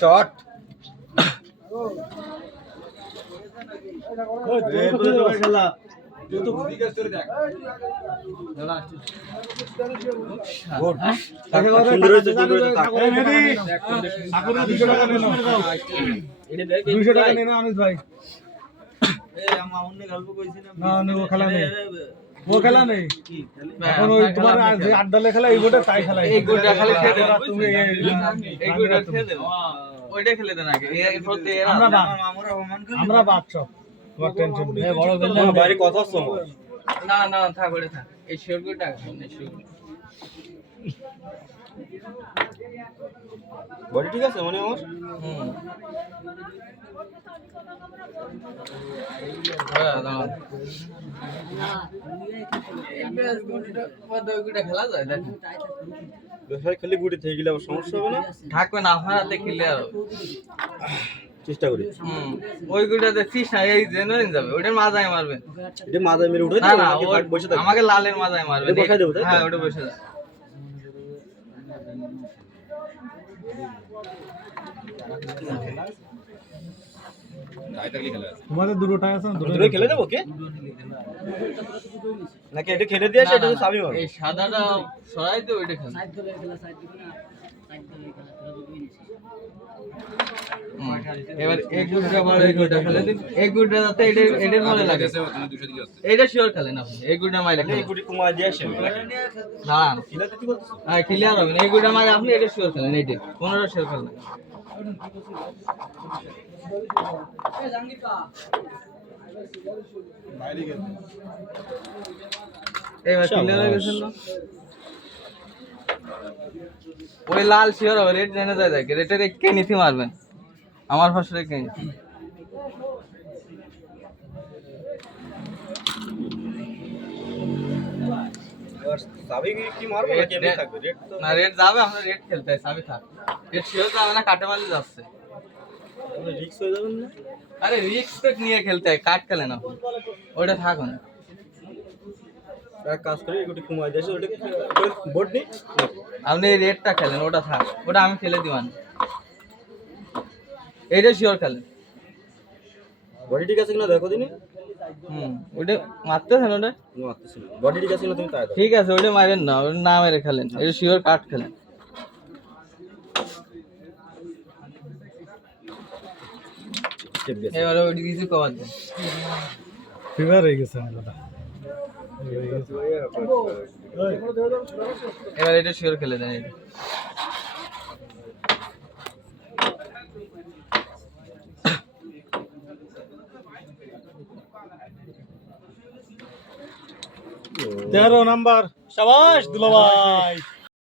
shot খেলা ও খেলা নেই এখন ওই তোমার যে আড্ডালে খেলা এই গোটা তাই খেলা এই গোটা খালি খেলে তুমি এই গোটা খেলে ওইটা খেলে দেন আগে আমরা বাদ সব তোমার টেনশন নেই বড় খেললে বাইরে কথা শোনো না না থাক ওটা থাক এই শিওর গোটা শুনে শিওর বডি ঠিক আছে মনে আমার খেলা যায় দেখো খেলে গুটি থেকে গেলে আবার সমস্যা হবে না থাকবে না আপনার হাতে খেলে চেষ্টা করি ওই গুটাতে ফিস না এই জেনুইন যাবে ওটার মাথায় মারবেন এটা মাথায় মেরে উঠে না না বসে থাকবে আমাকে লালের মাথায় মারবেন বসাই দেবো হ্যাঁ ওটা বসে দাও তোমাদের দুটোটাই আছে না দুটোই খেলে দেবো কে নাকি এটা খেলে দিয়ে আসে এটা সাবি মারো এই সাদাটা সরাই তো ওইটা খেলে এবার এক গুটা মার এই গুটা খেলে দিন এক গুটা যাতে এটার মনে লাগে এইটা শিওর খেলেন আপনি এক গুটা মাইলে এই গুটি কুমা দিয়ে আসে না খেলাতে কি বলছিস হ্যাঁ ক্লিয়ার হবে এই গুটা মাইলে আপনি এটা শিওর খেলেন এইটা 15 শিওর খেলেন এবার ক্লিয়ার হয়ে গেছেন না ওই লাল শিওর হবে রেড জেনে যায় দেখে রেটের কে নিতে মারবেন আমার ফসলে কে সাবি কি মারবো নাকি এমনি থাকবে রেড তো না রেড যাবে আমরা রেড খেলতে হয় সাবি থাক রেড শিওর যাবে না কাটে মারলে যাচ্ছে রিস্ক হয়ে যাবে না আরে রিস্ক তো নিয়ে খেলতে হয় কাট খেলে না ওটা থাকুন এক কাজ করি গুটি কুমা দিয়ে আসে ওটা বোর্ড নেই আপনি এই রেডটা খেলেন ওটা থাক ওটা আমি খেলে দিবান এইটা শিওর খেলেন বডি ঠিক আছে কিনা দেখো দিনে ওটা মারতেছেন ওটা মারতেছি বডি ঠিক আছে কিনা তুমি তাই দাও ঠিক আছে ওটা মারেন না ওটা না মেরে খেলেন এটা শিওর কাট খেলেন এবারে ওই কিছু কভার দেন ফিভার হয়ে গেছে আমারটা এবার এটা শিওর খেলে দেন এটা তেরো নাম্বার শাবাশ দুলাভাই